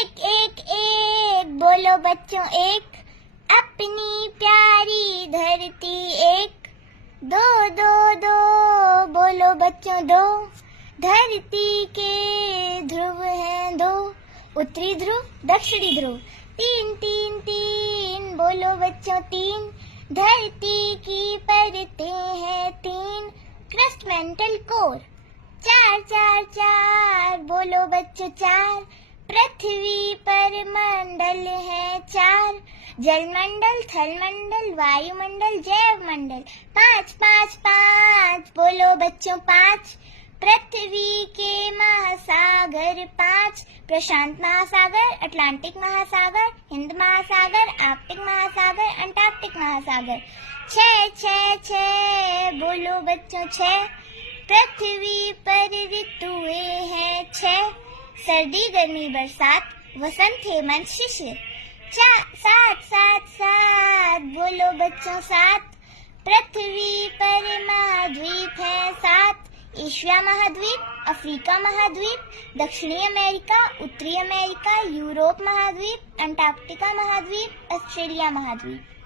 एक एक एक बोलो बच्चों एक, अपनी प्यारी धरती एक। दो दो दो बोलो बच्चों दो, धरती के ध्रुव हैं दो, उत्तरी ध्रुव दक्षिणी ध्रुव। तीन तीन तीन बोलो बच्चों तीन, धरती की परतें हैं तीन, क्रस्ट मेंटल कोर। चार चार चार बोलो बच्चों चार, पृथ्वी पर मंडल है चार, जलमंडल थलमंडल वायुमंडल जैव मंडल। पाँच पाँच पाँच बोलो बच्चों पाँच, पृथ्वी के महासागर पाँच, प्रशांत महासागर अटलांटिक महासागर हिंद महासागर आर्कटिक महासागर अंटार्कटिक महासागर। छः छः छः बोलो बच्चों छः, पृथ्वी पर ऋतुएं हैं छः, सर्दी गर्मी बरसात वसंत हेमंत शिशिर। सात सात सात बोलो बच्चों सात, पृथ्वी पर महाद्वीप है सात, एशिया महाद्वीप अफ्रीका महाद्वीप दक्षिणी अमेरिका उत्तरी अमेरिका यूरोप महाद्वीप अंटार्कटिका महाद्वीप ऑस्ट्रेलिया महाद्वीप।